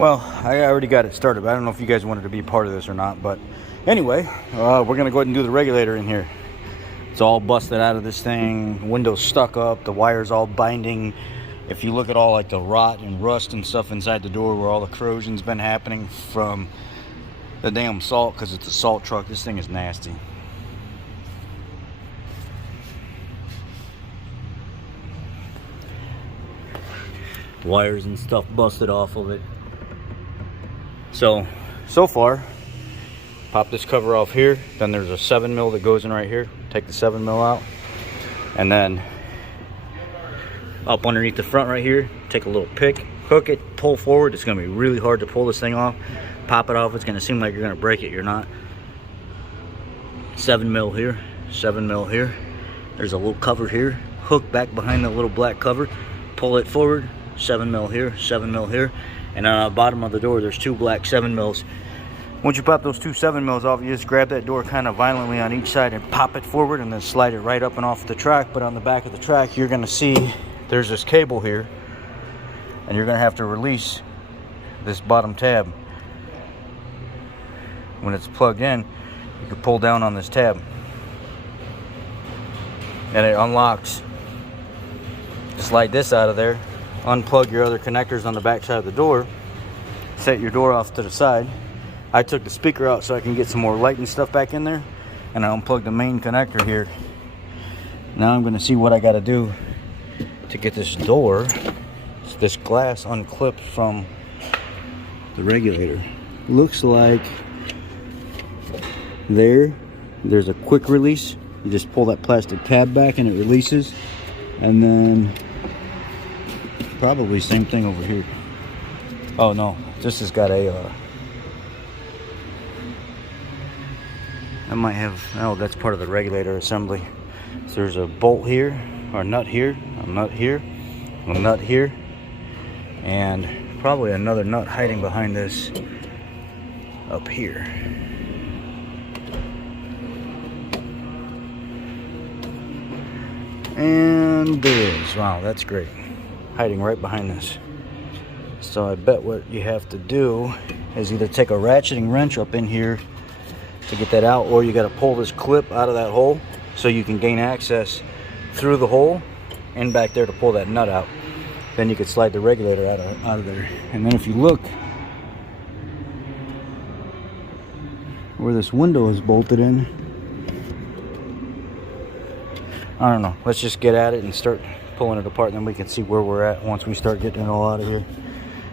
Well, I already got it started, but I don't know if you guys wanted to be part of this or not. But anyway, we're going to go ahead and do the regulator in here. It's all busted out of this thing. Windows stuck up. The wire's all binding. If you look at all like the rot and rust and stuff inside the door where all the corrosion's been happening from the damn salt, because it's a salt truck, this thing is nasty. Wires and stuff busted off of it. So far, pop this cover off here. Then there's a 7mm that goes in right here. Take the 7mm out. And then up underneath the front right here, take a little pick, hook it, pull forward. It's going to be really hard to pull this thing off. Pop it off. It's going to seem like you're going to break it. You're not. 7mm here, 7mm here. There's a little cover here. Hook back behind the little black cover. Pull it forward. 7mm here, 7mm here. And on the bottom of the door, there's two black 7mm. Once you pop those two 7mm off, you just grab that door kind of violently on each side and pop it forward and then slide it right up and off the track. But on the back of the track, you're going to see there's this cable here, and you're going to have to release this bottom tab. When it's plugged in, you can pull down on this tab and it unlocks. Slide this out of there, unplug your other connectors on the back side of the door, set your door off to the side. I took the speaker out so I can get some more light and stuff back in there, and I unplugged the main connector here. Now I'm going to see what I got to do to get this door, this glass unclipped from the regulator. Looks like there's a quick release. You just pull that plastic tab back and it releases, and then probably same thing over here. Oh no, this has got a I might have, oh, that's part of the regulator assembly. So there's a bolt here, or nut here, a nut here, a nut here, and probably another nut hiding behind this up here. And there is, wow, that's great. Hiding right behind this. So I bet what you have to do is either take a ratcheting wrench up in here to get that out, or you got to pull this clip out of that hole so you can gain access through the hole and back there to pull that nut out. Then you could slide the regulator out of there. And then if you look where this window is bolted in, I don't know, let's just get at it and start pulling it apart, and then we can see where we're at once we start getting it all out of here.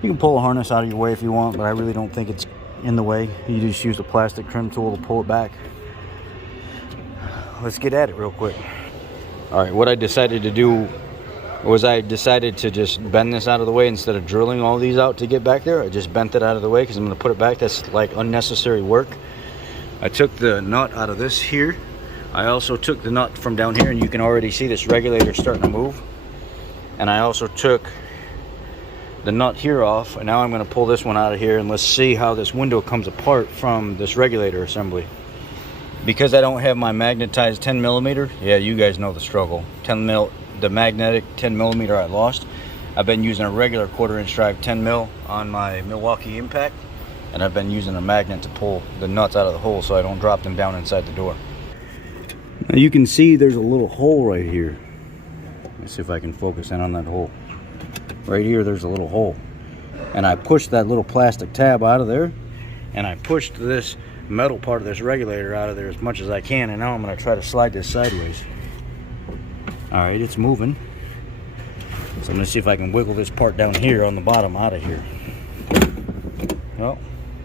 You can pull a harness out of your way if you want, but I really don't think it's in the way. You just use a plastic trim tool to pull it back. Let's get at it real quick. All right, what I decided to do was I decided to just bend this out of the way instead of drilling all these out to get back there. I just bent it out of the way because I'm going to put it back. That's like unnecessary work. I took the nut out of this here. I also took the nut from down here, and you can already see this regulator starting to move. And I also took the nut here off, and now I'm going to pull this one out of here, and let's see how this window comes apart from this regulator assembly. Because I don't have my magnetized 10mm, yeah, you guys know the struggle. The magnetic 10mm I lost. I've been using a regular 1/4" drive 10mm on my Milwaukee Impact, and I've been using a magnet to pull the nuts out of the hole so I don't drop them down inside the door. Now you can see there's a little hole right here. Let's see if I can focus in on that hole. Right here, there's a little hole. And I pushed that little plastic tab out of there, and I pushed this metal part of this regulator out of there as much as I can, and now I'm going to try to slide this sideways. Alright, it's moving. So I'm going to see if I can wiggle this part down here on the bottom out of here. Well,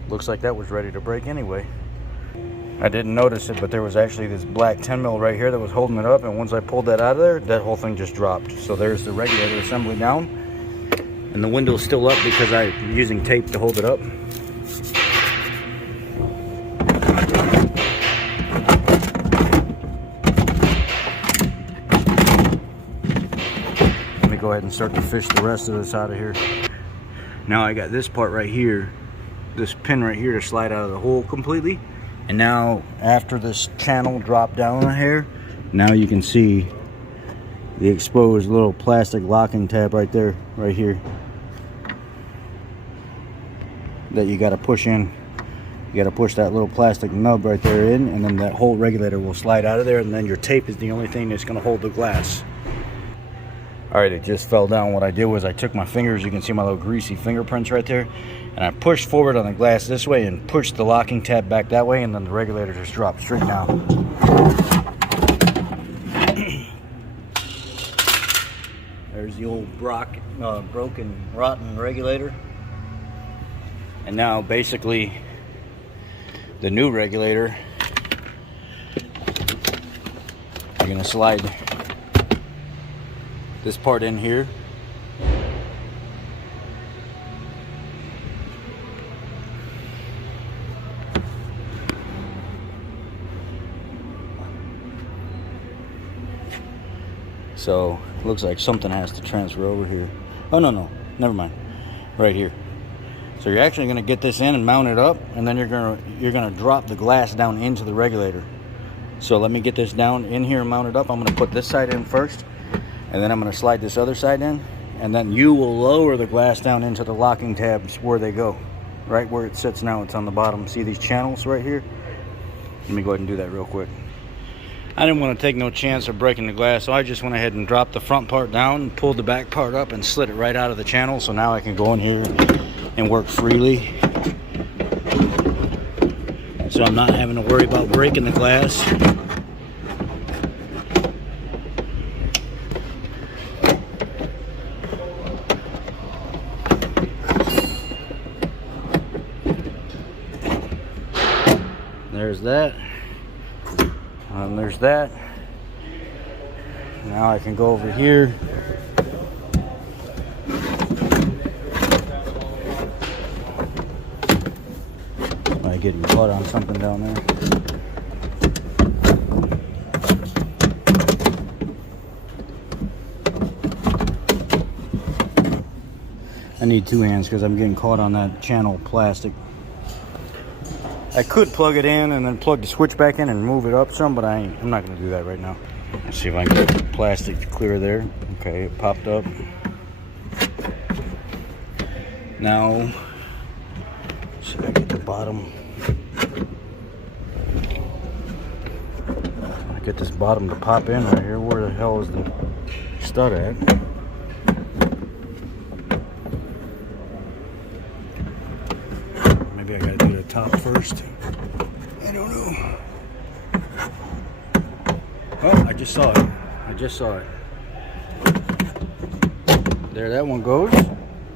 looks like that was ready to break anyway. I didn't notice it, but there was actually this black 10mm right here that was holding it up, and once I pulled that out of there, that whole thing just dropped. So there's the regulator assembly down, and the window's still up because I'm using tape to hold it up. Let me go ahead and start to fish the rest of this out of here. Now I got this part right here, this pin right here to slide out of the hole completely. And now, after this channel dropped down here, now you can see the exposed little plastic locking tab right there, right here. that you got to push in. You got to push that little plastic nub right there in, and then that whole regulator will slide out of there, and then your tape is the only thing that's going to hold the glass. Alright, it just fell down. What I did was I took my fingers, you can see my little greasy fingerprints right there, and I pushed forward on the glass this way and pushed the locking tab back that way, and then the regulator just dropped straight down. There's the old broken, rotten regulator. And now basically the new regulator, you're going to slide this part in here. So looks like something has to transfer over here. Oh no, never mind. Right here. So you're actually going to get this in and mount it up, and then you're going to drop the glass down into the regulator. So let me get this down in here and mount it up. I'm going to put this side in first, and then I'm going to slide this other side in, and then you will lower the glass down into the locking tabs where they go. Right where it sits now, it's on the bottom. See these channels right here? Let me go ahead and do that real quick. I didn't want to take no chance of breaking the glass, so I just went ahead and dropped the front part down, pulled the back part up, and slid it right out of the channel. So now I can go in here and work freely. So I'm not having to worry about breaking the glass. There's that. And there's that. Now I can go over here. Am I getting caught on something down there? I need two hands because I'm getting caught on that channel plastic. I could plug it in and then plug the switch back in and move it up some, but I'm not going to do that right now. Let's see if I can get the plastic to clear there. Okay, it popped up. Now, see if I get the bottom. I get this bottom to pop in right here. Where the hell is the stud at? Maybe I gotta do the top first. I don't know. Oh, I just saw it. I just saw it. There that one goes.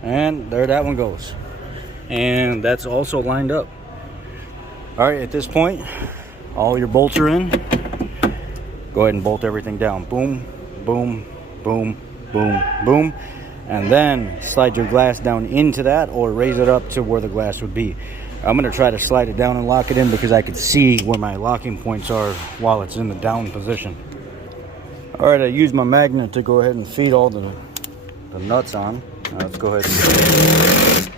And there that one goes. And that's also lined up. Alright, at this point, all your bolts are in. Go ahead and bolt everything down. Boom, boom, boom, boom, boom. And then slide your glass down into that, or raise it up to where the glass would be. I'm going to try to slide it down and lock it in because I could see where my locking points are while it's in the down position. Alright, I used my magnet to go ahead and feed all the nuts on. Now let's go ahead and...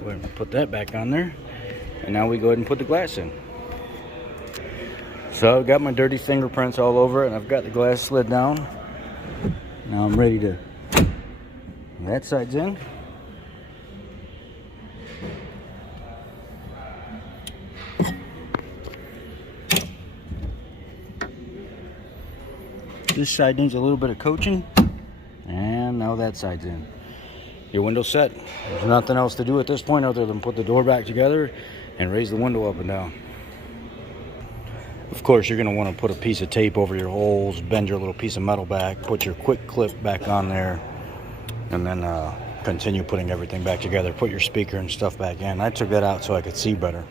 Go ahead and put that back on there, and now we go ahead and put the glass in. So I've got my dirty fingerprints all over it, and I've got the glass slid down. Now I'm ready to, that side's in. This side needs a little bit of coaching, and now that side's in. Your window's set. There's nothing else to do at this point other than put the door back together and raise the window up and down. Of course, you're going to want to put a piece of tape over your holes, bend your little piece of metal back, put your quick clip back on there, and then continue putting everything back together. Put your speaker and stuff back in. I took that out so I could see better.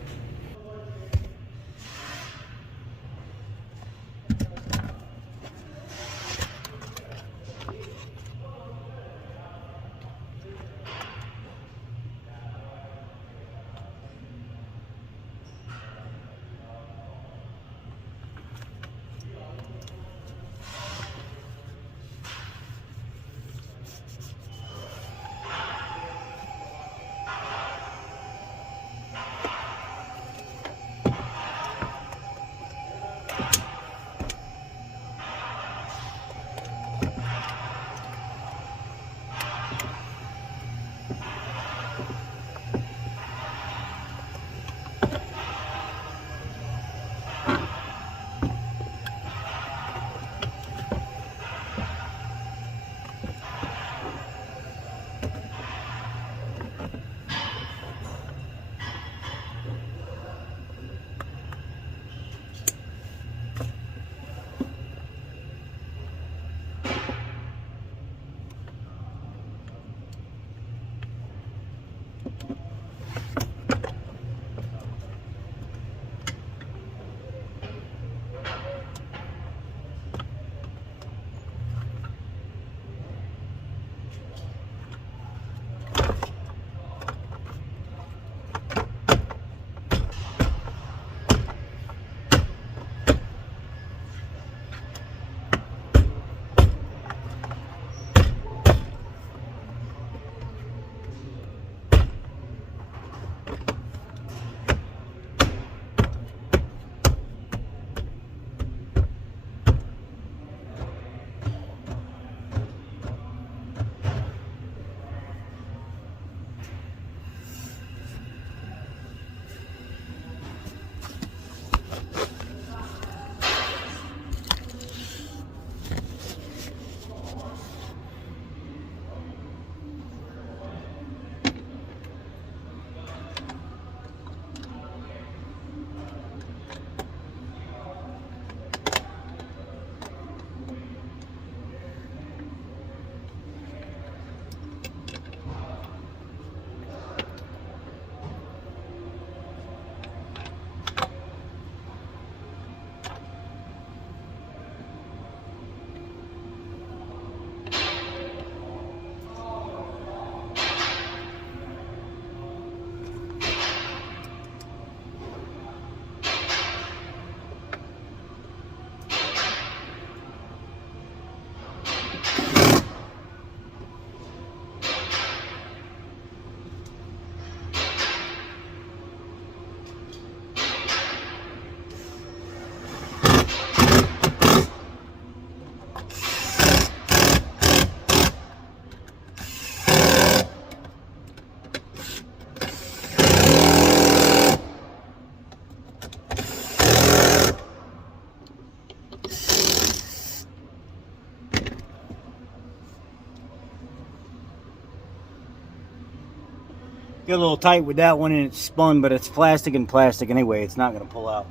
Get a little tight with that one and it's spun, but it's plastic and plastic anyway. It's not going to pull out.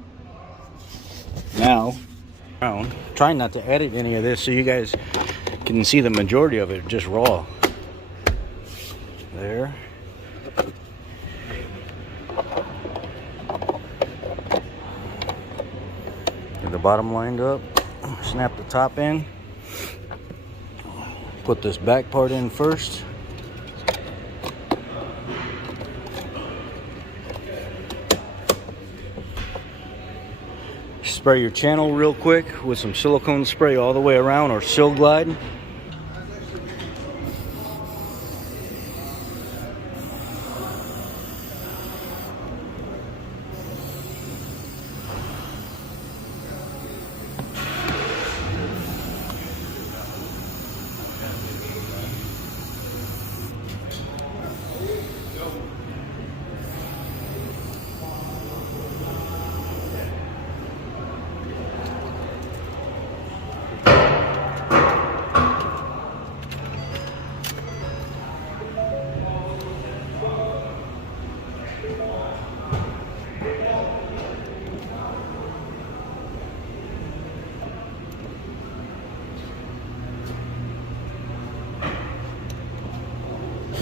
Now, trying not to edit any of this so you guys can see the majority of it just raw. There. Get the bottom lined up. Snap the top in. Put this back part in first. Spray your channel real quick with some silicone spray all the way around, or Sil Glide.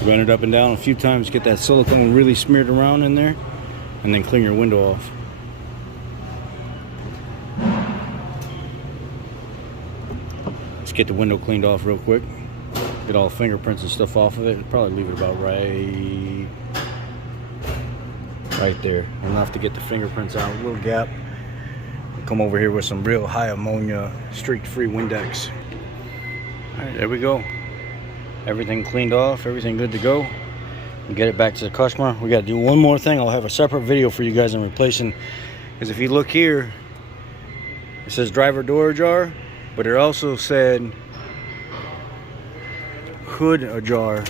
Run it up and down a few times, get that silicone really smeared around in there, and then clean your window off. Let's get the window cleaned off real quick. Get all the fingerprints and stuff off of it. Probably leave it about right there. Enough to get the fingerprints out. A little gap. Come over here with some real high ammonia streak-free Windex. All right, there we go. Everything cleaned off, everything good to go. And get it back to the customer. We got to do one more thing. I'll have a separate video for you guys on replacing, because if you look here, it says driver door jar, but it also said hood ajar.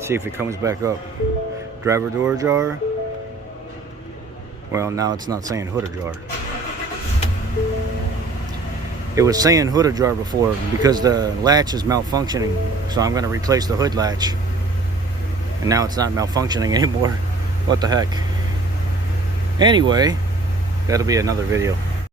See if it comes back up. Driver door ajar. Well, now it's not saying hood ajar. It was saying hood ajar before because the latch is malfunctioning. So I'm going to replace the hood latch. And now it's not malfunctioning anymore. What the heck? Anyway, that'll be another video.